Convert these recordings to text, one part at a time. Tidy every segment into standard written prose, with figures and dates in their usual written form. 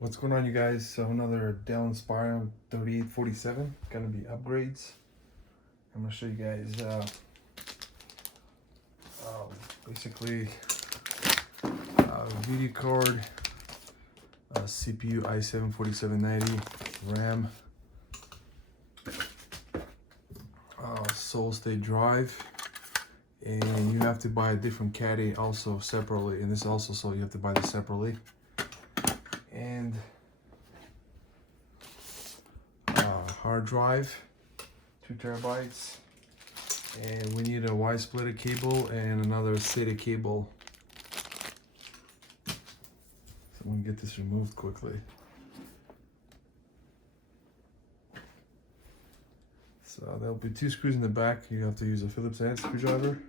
What's going on, you guys? So another Dell Inspiron 3847, gonna be upgrades. I'm gonna show you guys basically video card, CPU i7-4790, RAM, solid state drive, and you have to buy a different caddy also separately, and this also, so you have to buy this separately. And hard drive, 2 terabytes, and we need a Y splitter cable and another SATA cable. So I'm gonna get this removed quickly. So there'll be 2 screws in the back. You have to use a Phillips head screwdriver.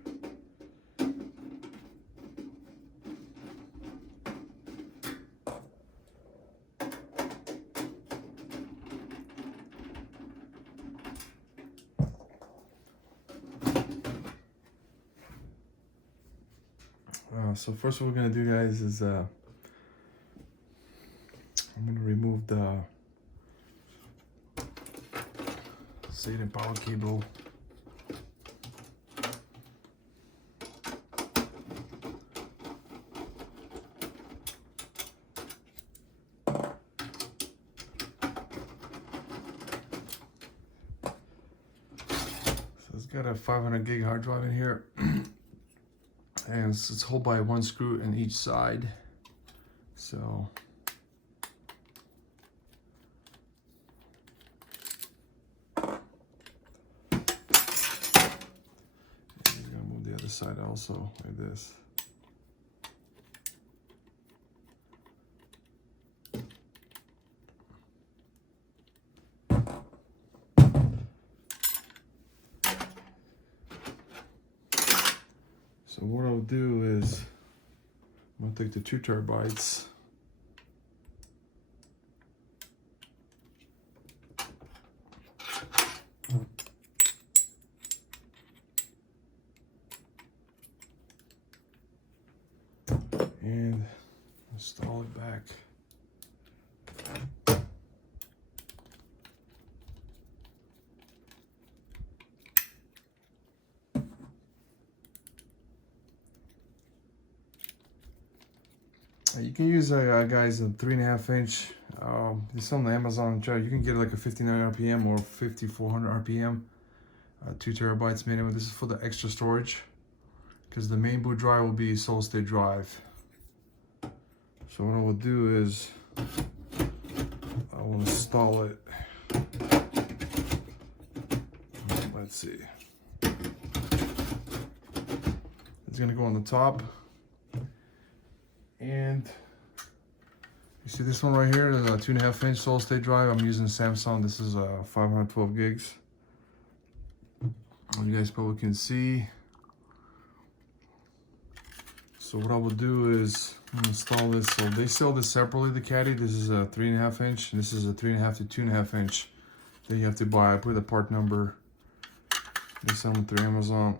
So first what we're gonna do, guys, is I'm gonna remove the SATA power cable. So it's got a 500 gig hard drive in here. And it's held by 1 screw in each side. So I'm gonna move the other side also like this. So what I'll do is I'm gonna take the 2 terabytes. And install it back. You can use guys, a 3.5 inch. It's on the Amazon chart. You can get like a 59 RPM or 5400 RPM. 2 terabytes minimum. This is for the extra storage, because the main boot drive will be solid state drive. So what I will do is I will install it. Let's see. It's gonna go on the top. And you see this one right here is a 2.5 inch solid state drive. I'm using Samsung. This is 512 gigs. You guys probably can see. So what I will do is install this. So they sell this separately, the caddy. This is a 3.5 inch. And this is a 3.5 to 2.5 inch. Then you have to buy. I put the part number. They sell them through Amazon.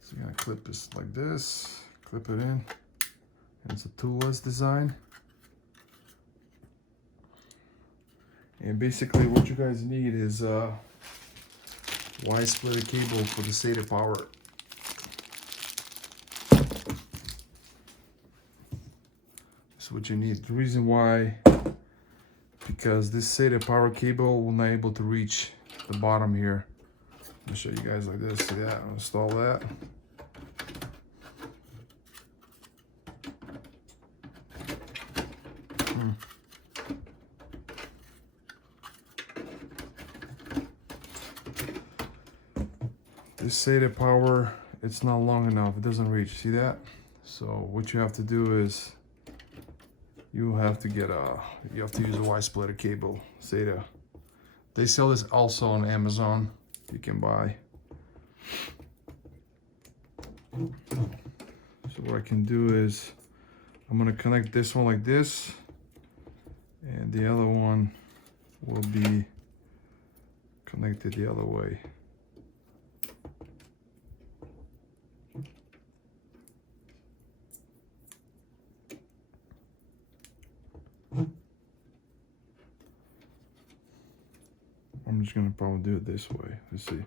So you're gonna clip this like this. Clip it in, and it's a toolless design. And basically what you guys need is a Y splitter cable for the SATA power. That's what you need. The reason why, because this SATA power cable will not able to reach the bottom here. I'll show you guys like this. See that? I'll install that. This SATA power, it's not long enough. It doesn't reach. See that? So what you have to do is you have to get you have to use a Y splitter cable, SATA. They sell this also on Amazon. You can buy. So what I can do is I'm gonna connect this one like this, and the other one will be connected the other way. I'm just gonna probably do it this way. Let's see.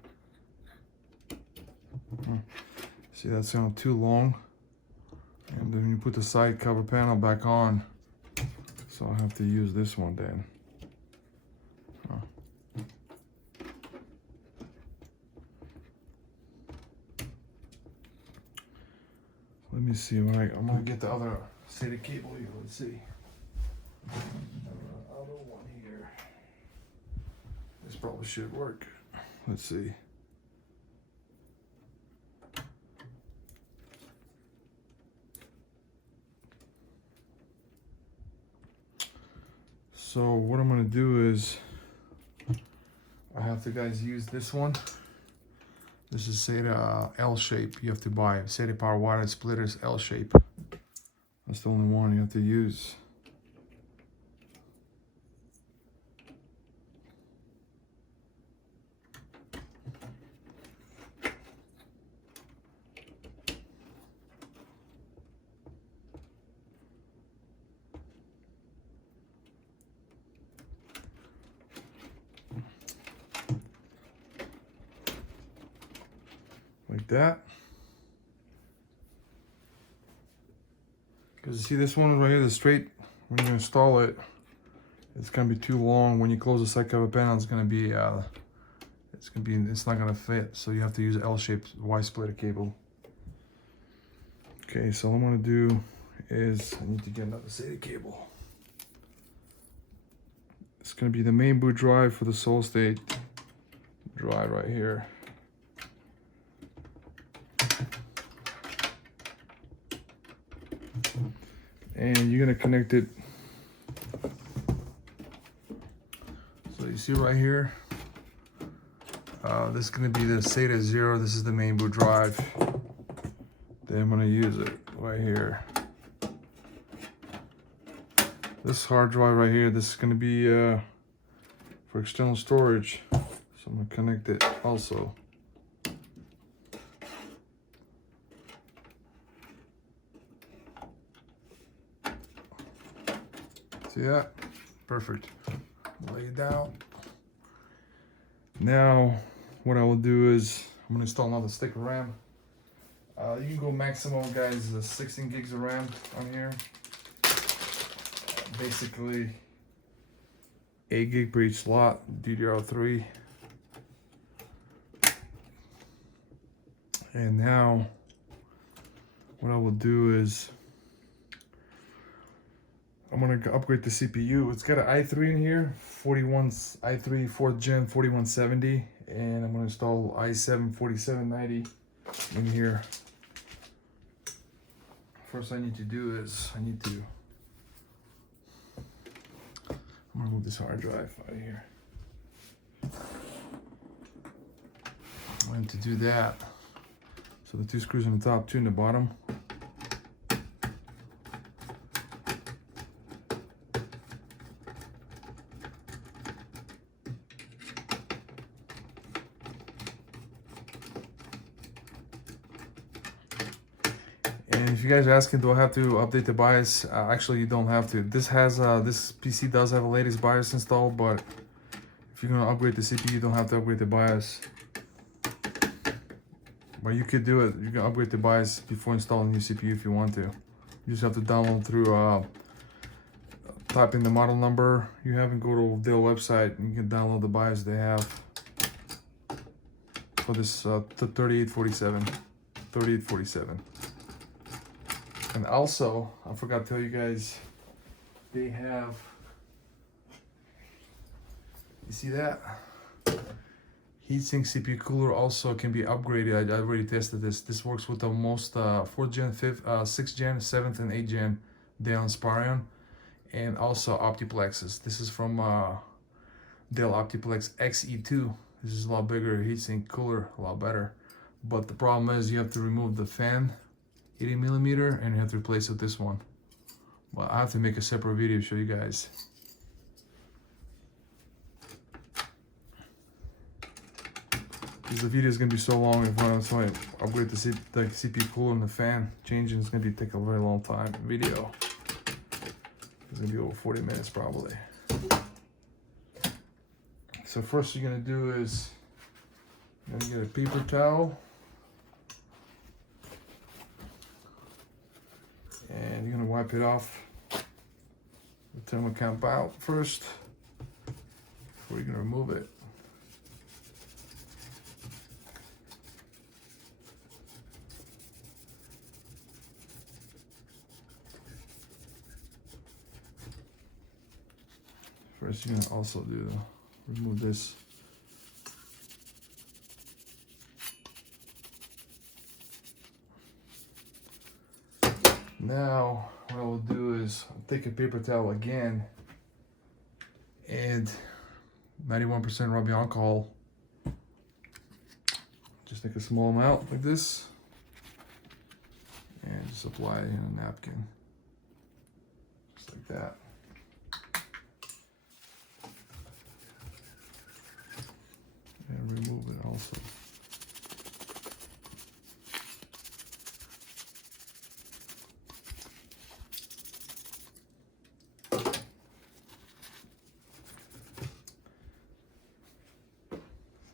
See, that's not too long. And then you put the side cover panel back on. So I have to use this one then. Let me see. I'm gonna get the other SATA cable here. Let's see. Other one here. This probably should work. Let's see. So what I'm gonna do is I have to guys use this one. This is SATA L shape you have to buy. SATA power wire splitters L shape. That's the only one you have to use. Like that. Because you see this one right here, the straight, when you install it, it's gonna be too long. When you close the side cover panel, it's not gonna fit. So you have to use L-shaped Y splitter cable. Okay, so all I'm gonna do is I need to get another SATA cable. It's gonna be the main boot drive for the solid state drive right here. And you're gonna connect it. So you see right here, this is gonna be the SATA 0. This is the main boot drive. Then I'm gonna use it right here. This hard drive right here, this is gonna be for external storage. So I'm gonna connect it also. See that? Perfect. Lay it down. Now, what I will do is I'm gonna install another stick of RAM. You can go maximum, guys, 16 gigs of RAM on here. Basically, 8 gig per each slot, DDR3. And now, what I will do is I'm gonna upgrade the CPU. It's got an i3 in here, i3 4th gen 4170, and I'm gonna install i7 4790 in here. First I need to do is I'm gonna move this hard drive out of here. I'm going to do that. So the 2 screws on the top, 2 in the bottom. And if you guys are asking, do I have to update the BIOS? Actually, you don't have to. This PC does have a latest BIOS installed, but if you're gonna upgrade the CPU, you don't have to upgrade the BIOS. But you could do it. You can upgrade the BIOS before installing your CPU if you want to. You just have to download through, type in the model number you have and go to Dell website, and you can download the BIOS they have for this 3847. And also, I forgot to tell you guys, they have, you see that? Heatsink CPU cooler also can be upgraded. I already tested this. This works with the most 4th gen, 5th, 6th gen, 7th, and 8th gen Dell Inspiron, and also Optiplexes. This is from Dell Optiplex XE2. This is a lot bigger heatsink cooler, a lot better. But the problem is you have to remove the fan, 80mm, and you have to replace it with this one. Well, I have to make a separate video to show you guys. Because the video is going to be so long, if I upgrade the CPU cooler and the fan, changing is going to take a very long time. Video. It's going to be over 40 minutes probably. So first you're gonna do is you're gonna get a paper towel and you're gonna wipe it off the thermocamp out first before you're gonna remove it. First you're gonna also remove this. Now what I will do is I'll take a paper towel again and 91% rubbing alcohol. Just take a small amount like this and just apply it in a napkin. Just like that. And remove it also.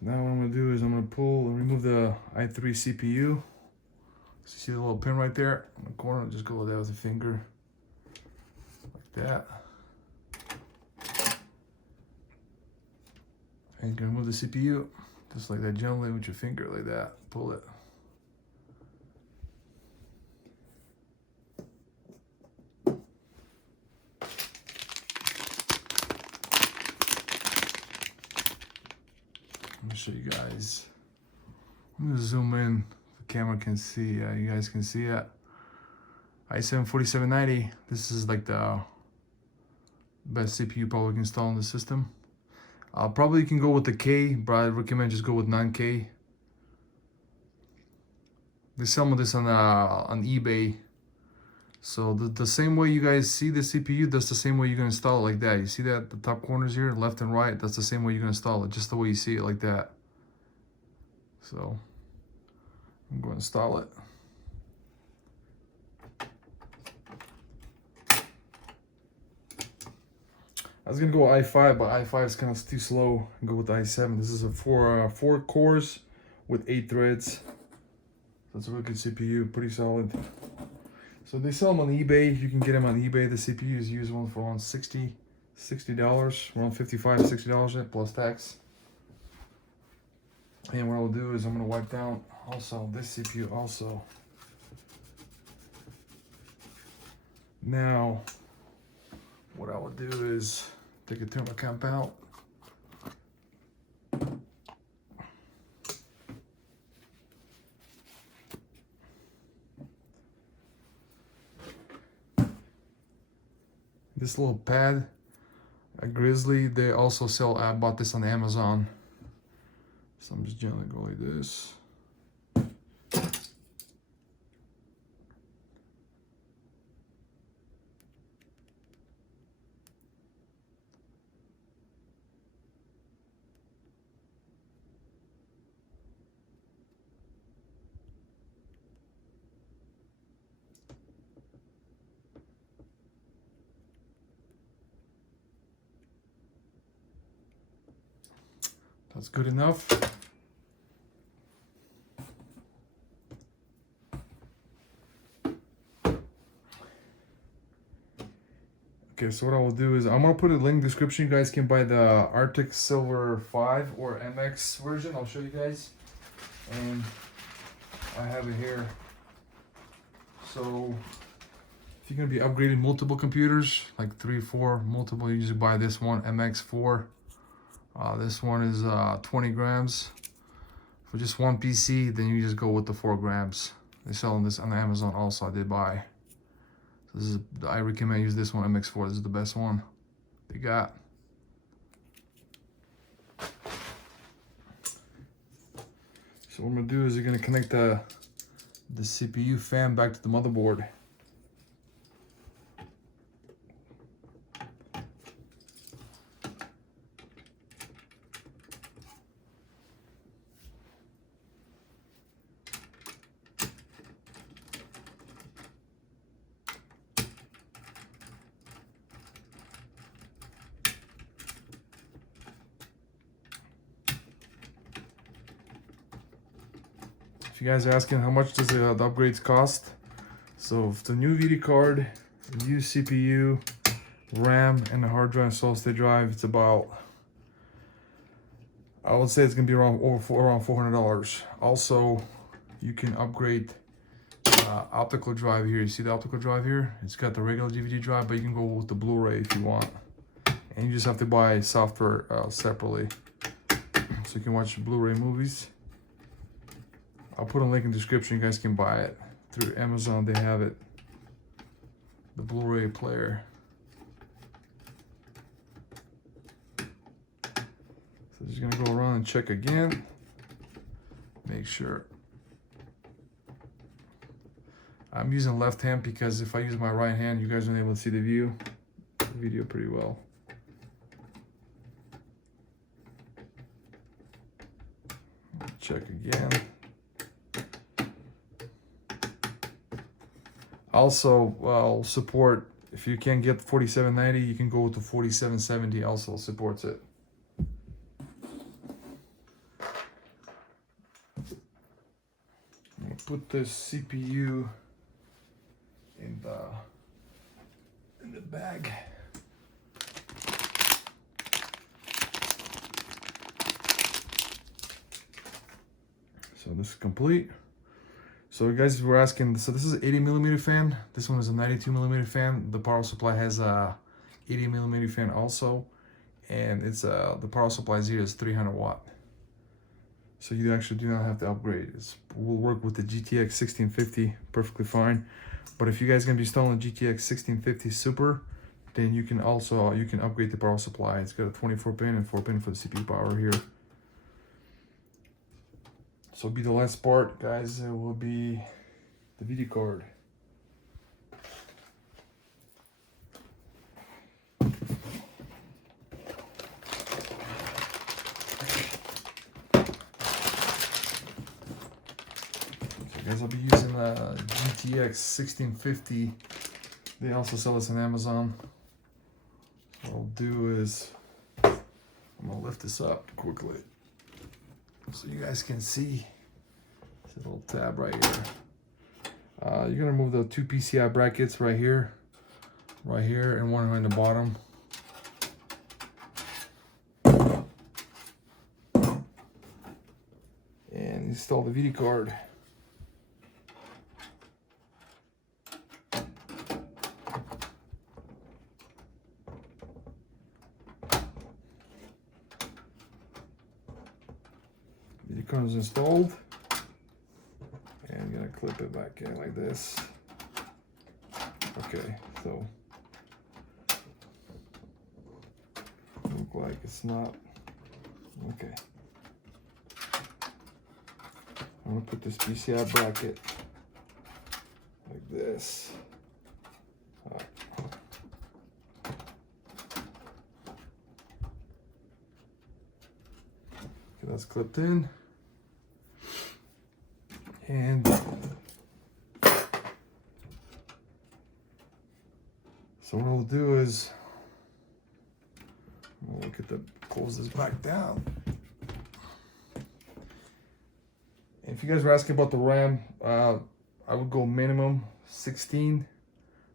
Now what I'm gonna do is I'm gonna pull and remove the i3 CPU. See the little pin right there in the corner? Just go with that with a finger, like that. And you can remove the CPU, just like that, gently with your finger, like that. Pull it. Let me show you guys. I'm gonna zoom in. The camera can see. You guys can see it. i7-4790. This is like the best CPU probably can install in the system. Probably you can go with the K, but I recommend just go with 9K. They sell this on eBay. So the same way you guys see the CPU, that's the same way you're gonna install it, like that. You see that the top corners here, left and right, that's the same way you're gonna install it, just the way you see it, like that. So I'm going to install it. I was gonna go i5, but i5 is kind of too slow. Go with the i7. This is a four cores with 8 threads. That's a really good CPU, pretty solid. So they sell them on eBay. You can get them on eBay. The CPU is used one for around $60, around $55, $60 plus tax. And what I'll do is I'm gonna wipe down also this CPU also. Now, what I will do is take a thermocamp out. This little pad, a Grizzly, they also sell, I bought this on Amazon. So I'm just gently going like this. That's good enough. Okay, so what I will do is I'm gonna put a link in the description. You guys can buy the Arctic Silver 5 or MX version. I'll show you guys. And I have it here. So if you're gonna be upgrading multiple computers, like 3, 4, multiple, you usually buy this one, MX4. This one is 20 grams. For just one PC, then you just go with the 4 grams. They sell this on Amazon also, I did buy. So this is, I recommend use this one, MX4. This is the best one they got. So what I'm gonna do is you're gonna connect the CPU fan back to the motherboard. If you guys are asking how much does the upgrades cost, so if the new VD card, new CPU, RAM, and the hard drive, solid state drive, it's about, I would say it's gonna be around $400. Also, you can upgrade optical drive here. You see the optical drive here? It's got the regular DVD drive, but you can go with the Blu-ray if you want. And you just have to buy software separately, so you can watch Blu-ray movies. I'll put a link in the description. You guys can buy it through Amazon. They have it, the Blu-ray player. So just gonna go around and check again. Make sure. I'm using left hand because if I use my right hand, you guys aren't able to see the video pretty well. Check again. Also, I'll support, if you can't get 4790, you can go with the 4770, also supports it. I'm gonna put this CPU in the bag. So this is complete. So you guys were asking, so this is an 80mm fan. This one is a 92mm fan. The power supply has a 80mm fan also, and it's the power supply here is 300 watt. So you actually do not have to upgrade. It will work with the GTX 1650 perfectly fine. But if you guys are gonna be installing the GTX 1650 Super, then you can upgrade the power supply. It's got a 24 pin and 4 pin for the CPU power here. So be the last part, guys. It will be the VD card. Guys, I'll be using the GTX 1650. They also sell this on Amazon. What I'll do is, I'm gonna lift this up quickly so you guys can see. It's a little tab right here. You're gonna remove the 2 PCI brackets right here, and one on the bottom. And install the VD card. The card is installed, and I'm gonna clip it back in like this. Okay, so look like it's not okay. I'm gonna put this PCI bracket like this. Okay, that's clipped in. And so what I'll do is, close this back down. And if you guys were asking about the RAM, I would go minimum 16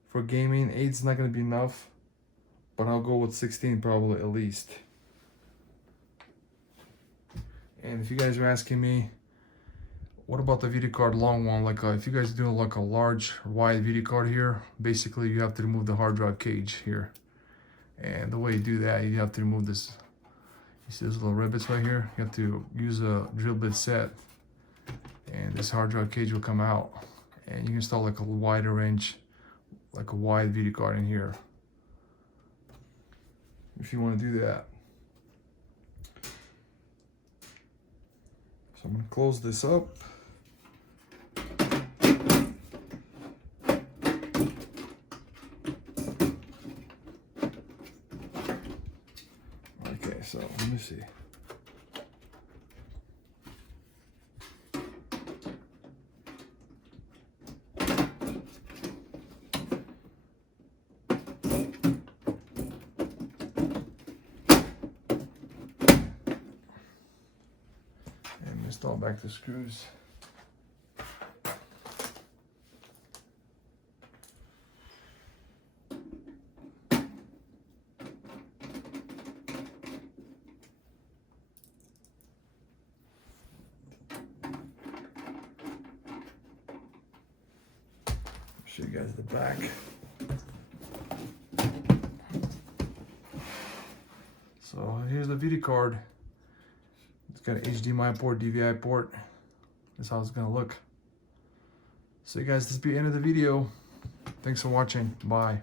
for gaming. 8's not gonna be enough, but I'll go with 16 probably at least. And if you guys are asking me, what about the VD card long one? Like if you guys do like a large wide VD card here, basically you have to remove the hard drive cage here. And the way you do that, you have to remove this. You see those little rivets right here? You have to use a drill bit set, and this hard drive cage will come out. And you can install like a wider range, like a wide VD card in here, if you want to do that. So I'm going to close this up. Okay, so let me see. Install back the screws. Show you guys the back. So here's the video card. It's got an HDMI port, DVI port. That's how it's gonna look. So you guys, this will be the end of the video. Thanks for watching. Bye.